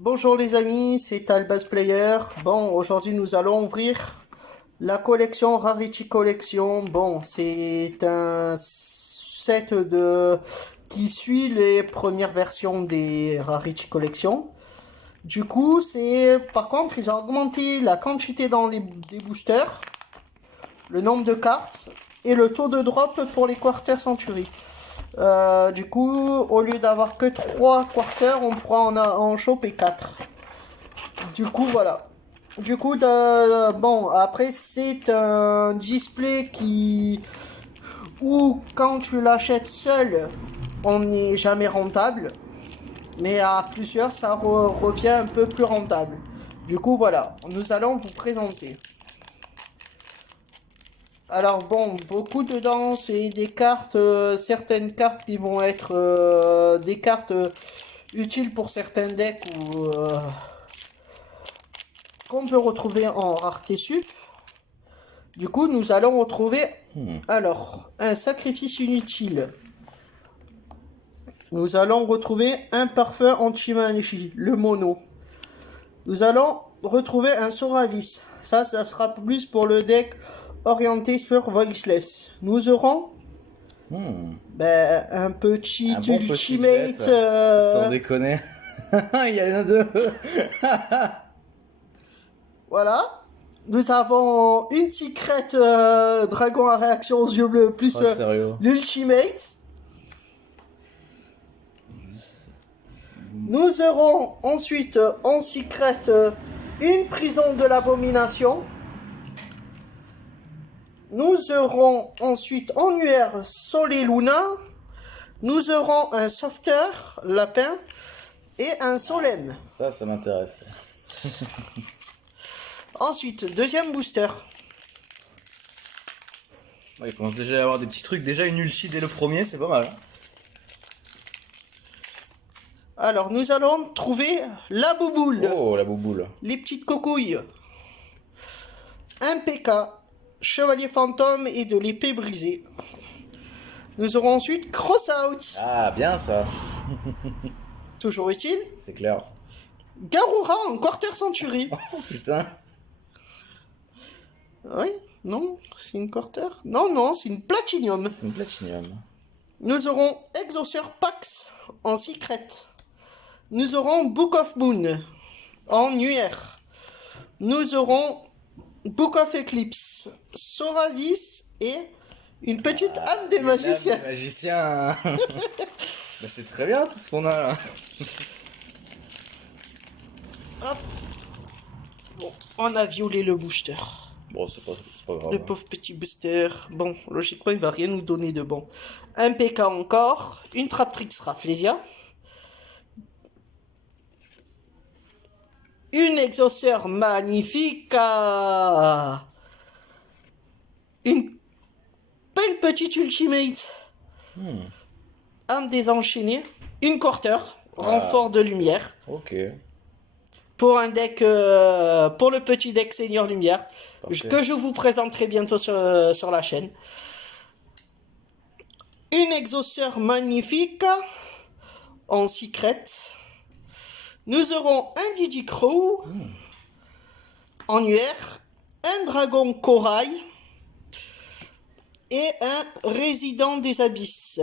Bonjour les amis, c'est Albaz Player. Bon, aujourd'hui nous allons ouvrir la collection Rarity Collection. Bon, c'est un set qui suit les premières versions des Rarity Collection. Du coup, par contre, ils ont augmenté la quantité des boosters, le nombre de cartes et le taux de drop pour les Quarter Century. Du coup, au lieu d'avoir que 3 quarters, on pourra en choper 4. Du coup, voilà. Du coup, bon, après, c'est un display où quand tu l'achètes seul, on n'est jamais rentable. Mais à plusieurs, ça revient un peu plus rentable. Du coup, voilà. Nous allons vous présenter. Alors bon, beaucoup dedans, c'est des cartes, certaines cartes qui vont être des cartes utiles pour certains decks qu'on peut retrouver en rareté sup. Du coup, nous allons retrouver, alors, un sacrifice inutile. Nous allons retrouver un parfum anti-magie, le mono. Nous allons retrouver un Soravis. Ça sera plus pour le deck orienté sur Voiceless. Nous aurons un petit Un bon Ultimate. Sans déconner. Il y en a deux. Voilà. Nous avons une Secret Dragon à réaction aux yeux bleus plus Sérieux. l'Ultimate. Nous aurons ensuite en Secret une prison de l'abomination. Nous aurons ensuite en UR Sol et Luna. Nous aurons un Softer, Lapin, et un Solem. Ça m'intéresse. Ensuite, deuxième booster. Ouais, il commence déjà à avoir des petits trucs. Déjà une ulti dès le premier, c'est pas mal. Alors, nous allons trouver la bouboule. Oh, la bouboule. Les petites cocouilles. Un PK, Chevalier Fantôme et de l'épée brisée. Nous aurons ensuite Crossout. Ah, bien ça. Toujours utile. C'est clair. Garura en Quarter Century. Oh putain. Oui, non, c'est une Quarter. Non, c'est une Platinium. C'est une platinium. Nous aurons Exauceur Pax en Secret. Nous aurons Book of Moon en UR. Nous aurons Book of Eclipse, Soravis et une petite âme des magiciens. Des magiciens. Bah, c'est très bien tout ce qu'on a là. Hop. Bon, on a violé le booster. Bon, c'est pas grave. Le pauvre petit booster. Bon, logiquement, il va rien nous donner de bon. Un PK encore. Une Traptrix Rafflesia. Une Exauceur Magnifica. Une belle petite Ultimate. Âme désenchaînée. Une Quarter. Renfort de lumière. Ok. Pour un deck, pour le petit deck Seigneur Lumière, que je vous présenterai bientôt sur la chaîne. Une Exauceur Magnifique en Secret. Nous aurons un Didicrow en UR, un Dragon Corail et un Résident des Abysses.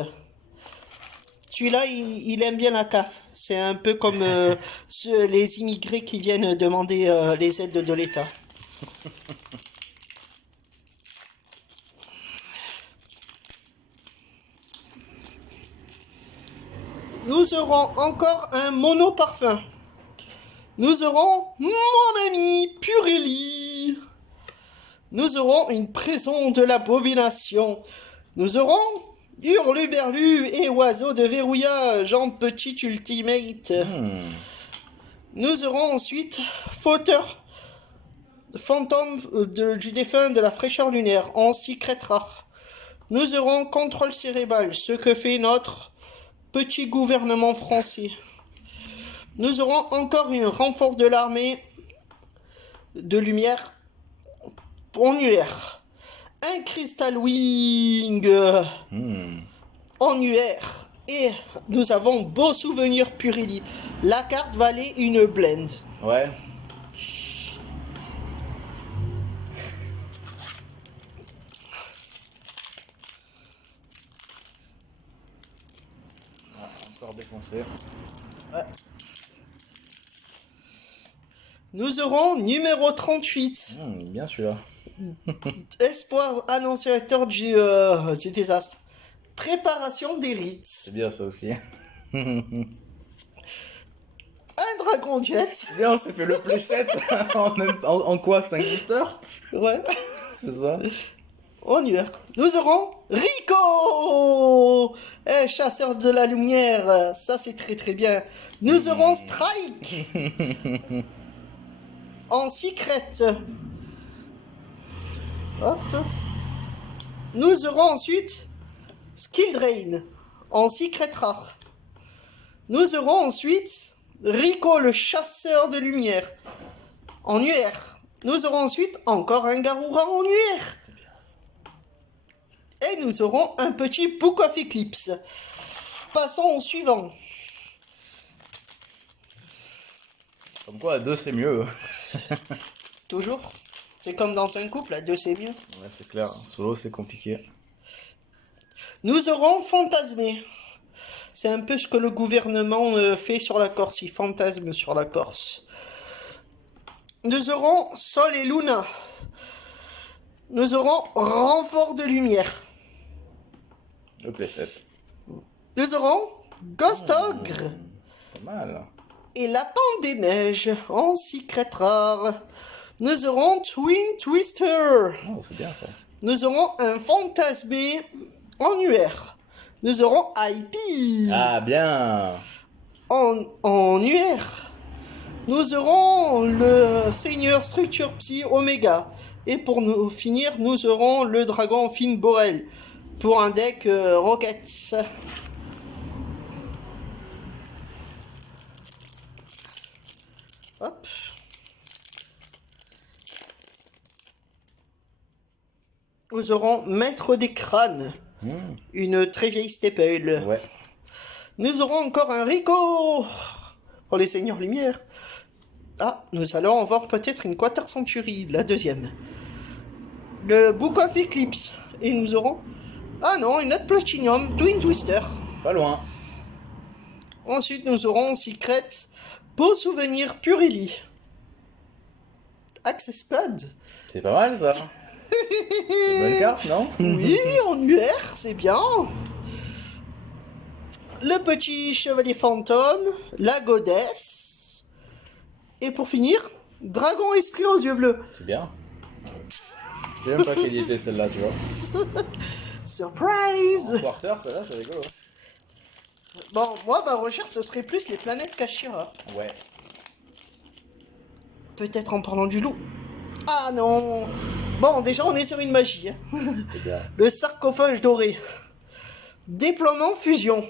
Celui-là, il aime bien la CAF. C'est un peu comme les immigrés qui viennent demander les aides de l'État. Nous aurons encore un mono parfum. Nous aurons mon ami Purelli. Nous aurons une prison de l'abomination. Nous aurons Hurluberlu et oiseau de verrouillage en petit ultimate. Nous aurons ensuite Fauteur Fantôme du défunt de la fraîcheur lunaire en Secret rare. Nous aurons Contrôle cérébral, ce que fait notre petit gouvernement français. Nous aurons encore un renfort de l'armée de lumière en UR. Un Crystal Wing en UR. Et nous avons Beau Souvenir Purili. La carte valait une blend. Ouais. Ah, encore défoncé. Nous aurons numéro 38. Bien celui-là. Espoir annonciateur du désastre. Préparation des rites. C'est bien ça aussi. Un dragon jet. Bien, on s'est fait le playset en quoi 5 boosters? Ouais. C'est ça. En UR. Nous aurons Rico. Chasseur de la lumière. Ça c'est très très bien. Nous aurons Strike. En secret. Hop. Nous aurons ensuite Skill Drain en secret rare. Nous aurons ensuite Rico le chasseur de lumière en UR. Nous aurons ensuite encore un Garura en UR. Et nous aurons un petit Book of Eclipse. Passons au suivant. Comme quoi, à 2 c'est mieux. Toujours. C'est comme dans un couple, à deux c'est mieux. Ouais, c'est clair. Solo, c'est compliqué. Nous aurons Fantasmé. C'est un peu ce que le gouvernement fait sur la Corse. Il fantasme sur la Corse. Nous aurons Sol et Luna. Nous aurons Renfort de lumière. Le playset. Nous aurons Ghost Ogre. Pas mal. Et Lapin des Neiges en secret rare. Nous aurons Twin Twister. Oh, c'est bien ça. Nous aurons un Fantasmé en UR. Nous aurons IP Ah, bien. en UR. Nous aurons le Seigneur Structure Psy Omega. Et pour nous finir, nous aurons le Dragon Finn Borel. Pour un deck Rockets. Hop. Nous aurons Maître des Crânes. Une très vieille staple. Ouais. Nous aurons encore un Rico pour les Seigneurs Lumière. Ah, nous allons avoir peut-être une Quarter Century, la deuxième. Le Book of Eclipse. Et nous aurons... Ah non, une autre Platinum, Twin Twister. Pas loin. Ensuite, nous aurons Secret, Beau Souvenir Purili. Access Code. C'est pas mal ça. C'est une bonne carte, non? Oui, en UR, c'est bien. Le petit Chevalier Fantôme, la Godesse. Et pour finir, Dragon Esprit aux yeux bleus. C'est bien. Je sais même pas quelle était celle-là, tu vois. Surprise! Quarter, celle-là, c'est rigolo. Bon, moi, ma recherche, ce serait plus les planètes Kashira. Ouais. Peut-être en parlant du loup. Ah non! Bon, déjà, on est sur une magie. Hein. C'est bien. Le sarcophage doré. Déploiement fusion.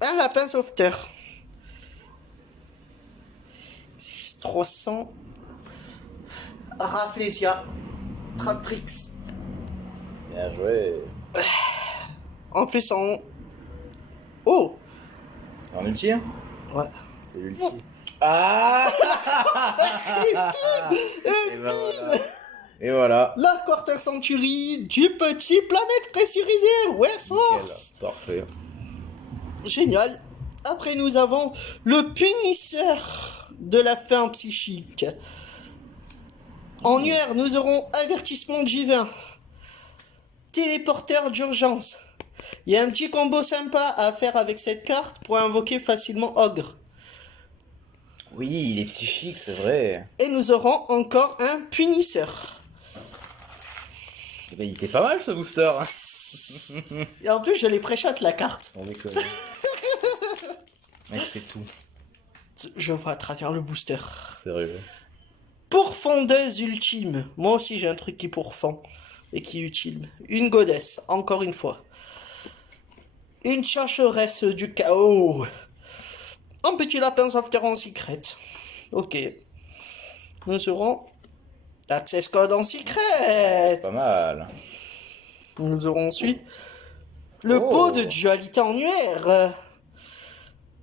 Un lapin sauveteur. 300. Rafflesia. Traptrix. Bien joué. En plus, en... Oh! En ulti, hein? Ouais. C'est l'ulti. Ah! Et ben voilà. Et voilà. La Quarter Century du petit planète pressurisée. Ouais, source. Nickel. Parfait. Génial. Après, nous avons le punisseur de la fin psychique. En UR, nous aurons avertissement divin. Téléporteur d'urgence. Il y a un petit combo sympa à faire avec cette carte pour invoquer facilement Ogre. Oui, il est psychique, c'est vrai. Et nous aurons encore un punisseur. Eh ben, il était pas mal ce booster. Et en plus, je les préchote la carte. On déconne. Mec, c'est tout. Je vois à travers le booster. Sérieux. Pourfendeuse ultime. Moi aussi, j'ai un truc qui pourfend et qui est utile. Une godesse, encore une fois. Une chercheresse du chaos. Un petit lapin sauveteur en secret. Ok. Nous aurons Access Code en secret. Pas mal. Nous aurons ensuite Le Oh. pot de dualité annuaire.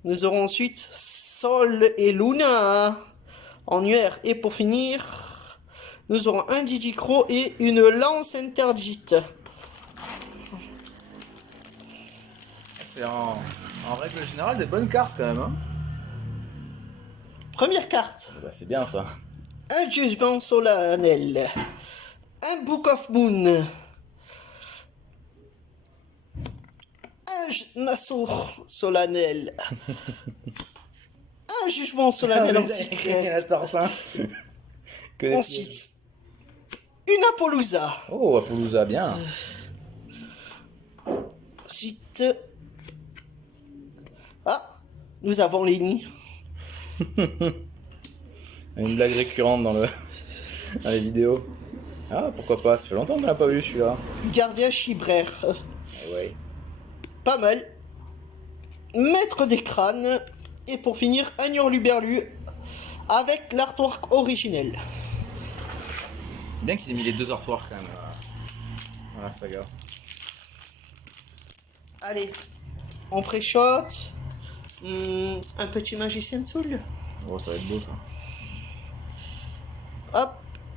Nous aurons ensuite Sol et Luna annuaire. Et pour finir, nous aurons un Digicro et une lance interdite. C'est en règle générale des bonnes cartes quand même. Hein. Première carte. Bah, c'est bien ça. Un jugement solennel. Un Book of Moon. Un assaut solennel. Un jugement solennel en secret. Ensuite, une Appaloosa. Oh, Appaloosa, bien. Ensuite, nous avons Lenny. Une blague récurrente dans les vidéos. Ah, pourquoi pas, ça fait longtemps qu'on l'a pas vu celui-là. Gardien Chibraire. Ah ouais. Pas mal. Maître des crânes. Et pour finir, un hurluberlu avec l'artwork originel. Bien qu'ils aient mis les deux artoirs quand même dans la saga. Allez, on pré-shot. Un petit magicien de soul. Oh, ça va être beau ça. Hop,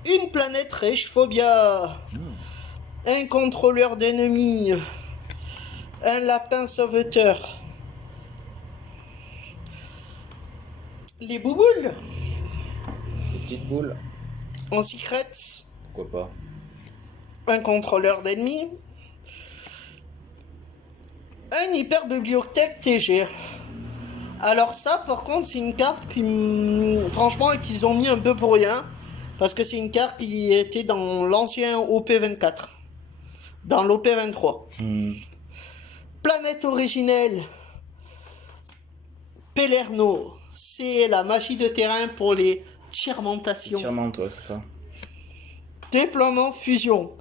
une planète Rage Phobia. Un contrôleur d'ennemis. Un lapin sauveteur. Les bouboules. Les petites boules, En secret. pourquoi Un contrôleur d'ennemis. Un hyper bibliothèque TG. Alors ça, par contre, c'est une carte qui, franchement, qu'ils ont mis un peu pour rien. Parce que c'est une carte qui était dans l'ancien OP24. Dans l'OP23. Planète originelle. Pelerno. C'est la magie de terrain pour les tirementations. Tirement, toi, c'est ça. Déploiement fusion.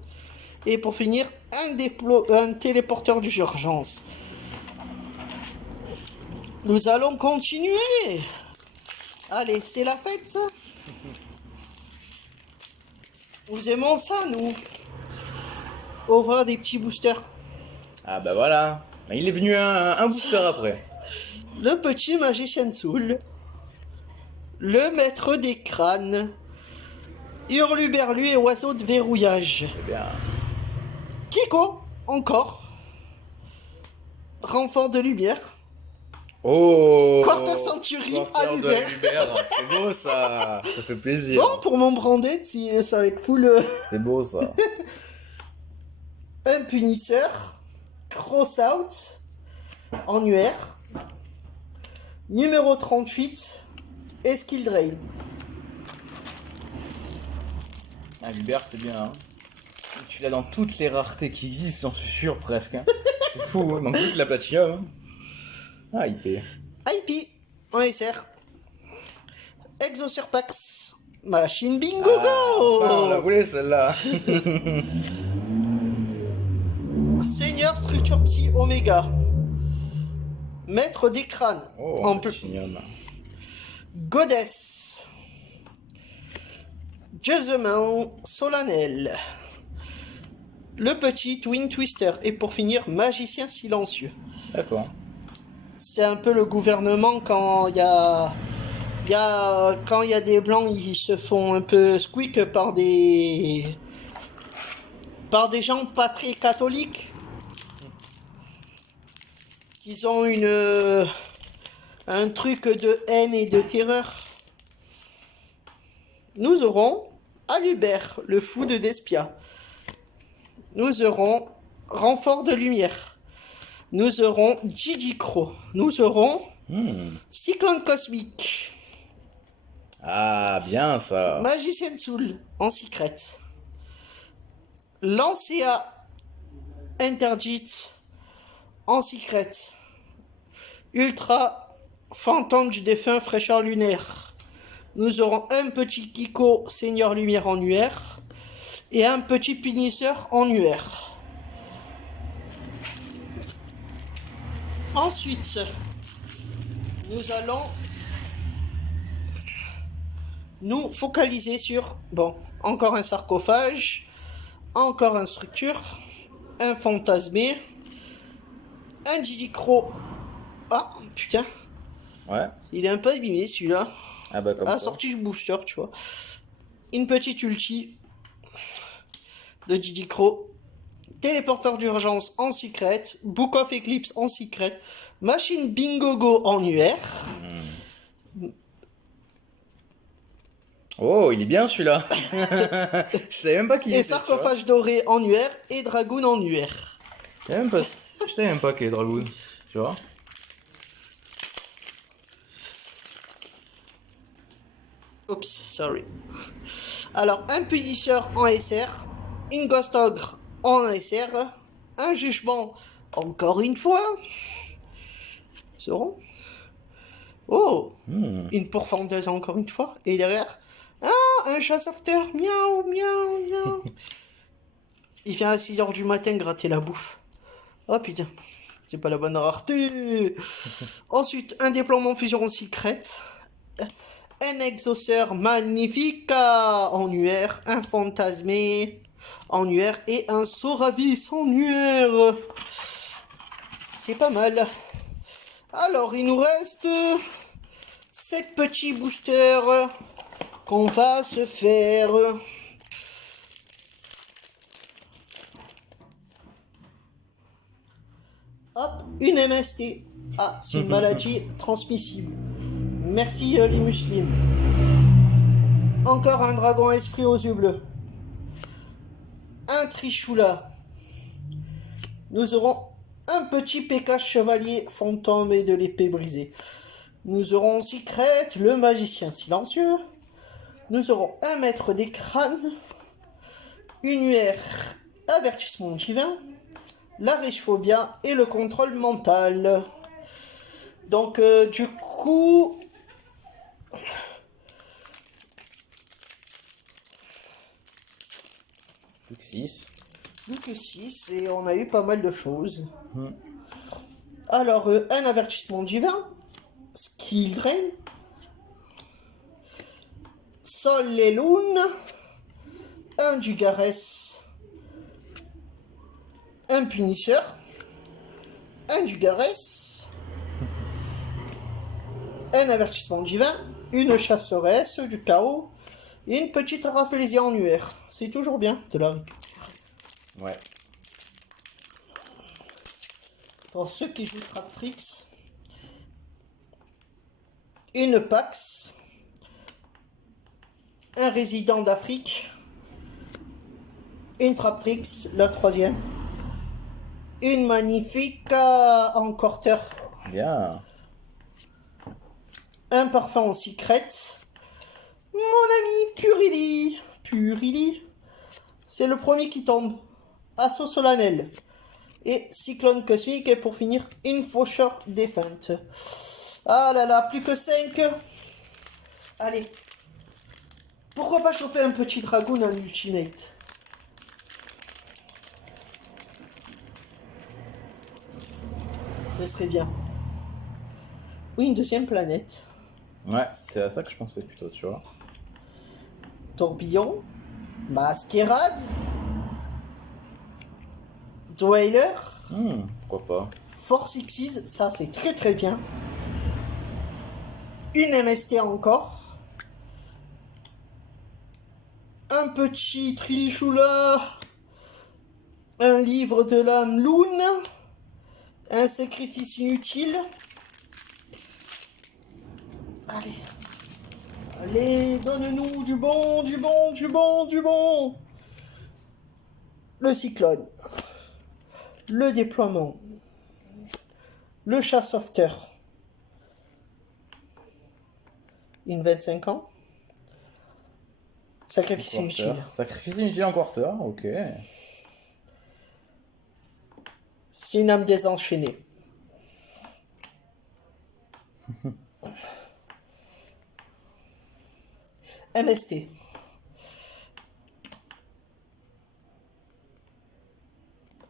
Et pour finir, un téléporteur d'urgence. Nous allons continuer. Allez, c'est la fête, ça. Nous aimons ça, nous. Ouvrir des petits boosters. Ah bah voilà. Il est venu un booster après. Le petit magicien de Soul. Le maître des crânes. Hurluberlu et oiseau de verrouillage. Eh bien. Kiko, encore. Renfort de lumière. Oh. Quarter Century à Quarter de Lubert. Lubert, c'est beau ça. Ça fait plaisir. Bon, pour mon branded, ça va être full. C'est beau ça. Un punisseur. Cross out. Annuaire. Numéro 38. Skill Drain. Ah, Lubert, c'est bien. Hein. Tu l'as dans toutes les raretés qui existent, j'en suis sûr presque. Hein. C'est fou, hein. Dans toute la platinum. Hein. Ah, IP. IP. On les sert. Exosurpax. Machine Bingo Ah, Go. enfin, on la voulait celle-là. Seigneur Structure Psy Omega. Maître des crânes. Oh, en Platinum. Goddess. Judgment solennel. Le petit Twin Twister. Et pour finir, magicien silencieux. D'accord. C'est un peu le gouvernement quand il y a... quand il y a des blancs, ils se font un peu squeak par des gens pas très catholiques. Ils ont un truc de haine et de terreur. Nous aurons Alubert, le fou de Despia. Nous aurons Renfort de lumière. Nous aurons Gigi Crow. Nous aurons Cyclone cosmique. Ah, bien ça. Magicien de Soul en secret. Lancea interdite en secret. Ultra fantôme du défunt fraîcheur lunaire. Nous aurons un petit Kiko Seigneur Lumière annuaire et un petit punisseur annuaire. Ensuite, nous allons nous focaliser sur, bon, encore un sarcophage, encore un structure, un fantasmé, un Didicro. Ah, putain. Ouais. Il est un peu abîmé celui-là. Ah bah comme À la ça. sortie du booster, tu vois. Une petite ulti de Didicro. Téléporteur d'urgence en secret. Book of Eclipse en secret. Machine Bingogo en UR. Oh, il est bien celui-là. Je savais même pas qu'il Et était. sarcophage doré en UR. Et Dragoon en UR. Je savais même pas qu'il est Dragoon. Tu vois. Oups, sorry. Alors, un Punisher en SR. Une Ghost Ogre en SR. Un Jugement encore une fois. Seront. Oh, une pourfendeuse encore une fois. Et derrière, un chasseur miaou, miaou, miaou. Il vient à 6h du matin gratter la bouffe. Oh putain, c'est pas la bonne rareté. Ensuite, un déploiement fusion secret. Un exauceur magnifica en UR. Un fantasmé en UR. Et un Soravis en UR. C'est pas mal. Alors, il nous reste 7 petits boosters qu'on va se faire. Hop, une MST. Ah, c'est une maladie transmissible. Merci les musulmans. Encore un dragon esprit aux yeux bleus. Un Trishula. Nous aurons un petit PK chevalier fantôme et de l'épée brisée. Nous aurons en secret le magicien silencieux. Nous aurons un maître des crânes. Une UR avertissement divin. La richephobia et le contrôle mental. Donc du coup... Plus que 6. Plus que 6 et on a eu pas mal de choses. Alors, un avertissement divin. Skill Drain. Sol les Loon. Un Dugares. Un Punisher. Un Dugares. Un avertissement divin. Une chasseresse du chaos. Et une petite Rafflesia en UR. C'est toujours bien de la récupérer. Ouais. Pour ceux qui jouent Traptrix, une Pax, un résident d'Afrique, une Traptrix, la troisième, une magnifique en quarter, Bien. un parfum en secret, mon ami Purili. Purili, c'est le premier qui tombe. Assaut solennel. Et cyclone cosmique. Et pour finir, une faucheur défunte. Ah là là, plus que 5. Allez. Pourquoi pas choper un petit dragoon en ultimate? Ce serait bien. Oui, une deuxième planète. Ouais, c'est à ça que je pensais plutôt, tu vois. Tourbillon. Masquerade. Dweller. Pourquoi pas. Force Xyz, ça c'est très très bien. Une MST encore. Un petit Trishula. Un livre de l'âme Loon. Un sacrifice inutile. Allez. Allez, donne-nous du bon, du bon, du bon, du bon. Le cyclone. Le déploiement. Le chat-sauveteur. Une 25 ans. Sacrifice inutile. Sacrifice inutile en quarter, ok. Synam désenchaîné. MST.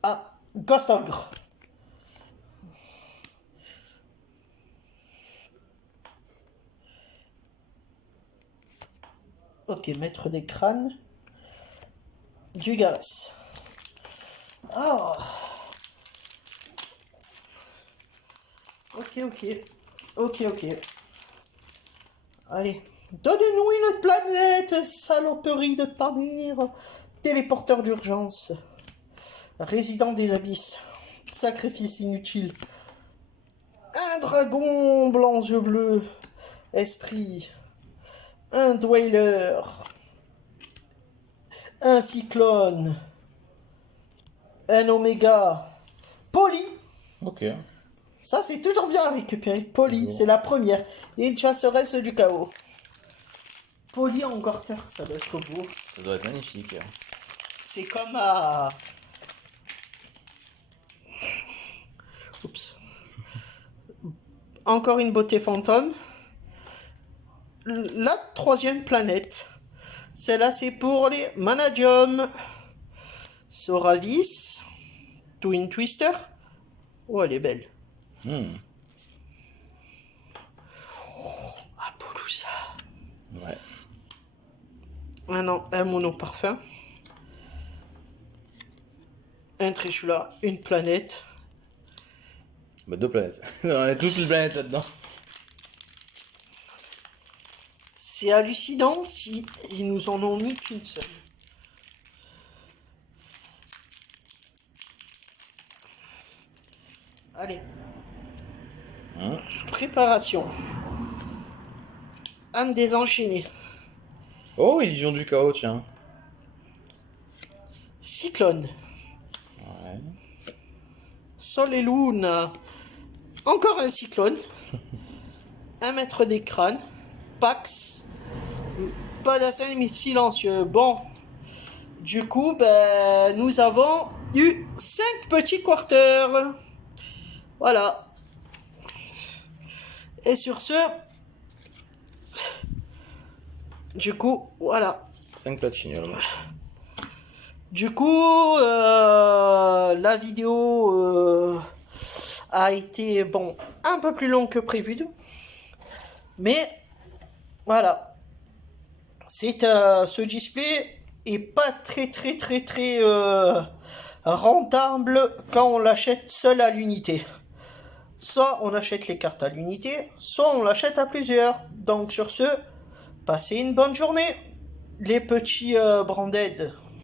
Ah, Ghost Ogre. Ok, maître des crânes. Dugares. Oh. Ok. Allez, donne-nous une planète, saloperie de ta mère. Téléporteur d'urgence. Résident des abysses. Sacrifice inutile. Un dragon blanc aux yeux bleus. Esprit. Un dweller. Un cyclone. Un oméga. Poly. Ok. Ça, c'est toujours bien à récupérer. Poly, Toujours. c'est la première. Et une chasseresse du chaos. Poly en quarter, ça doit être beau. Ça doit être magnifique. C'est comme à... Oups. Encore une beauté fantôme. La troisième planète. Celle-là, c'est pour les Manadium. Soravis. Twin Twister. Oh, elle est belle. Appaloosa. Ouais. Maintenant, un mono parfum. Un Trishula, une planète. Bah, 2 planètes. On a toutes les planètes là-dedans. C'est hallucinant si ils nous en ont mis qu'une seule. Allez. Préparation. Âme désenchaînée. Oh, Illusion du chaos, tiens. Cyclone. Ouais. Sol et Luna. Encore un cyclone. 1 mètre des crânes. Pax. Pas d'assassin mais silencieux. Bon. Du coup, ben, nous avons eu 5 petits quarters. Voilà. Et sur ce, du coup, voilà. 5 platines. Du coup, la vidéo a été, bon, un peu plus longue que prévu. Mais, voilà. Ce display est pas très rentable quand on l'achète seul à l'unité. Soit on achète les cartes à l'unité, soit on l'achète à plusieurs. Donc sur ce, passez une bonne journée, les petits branded.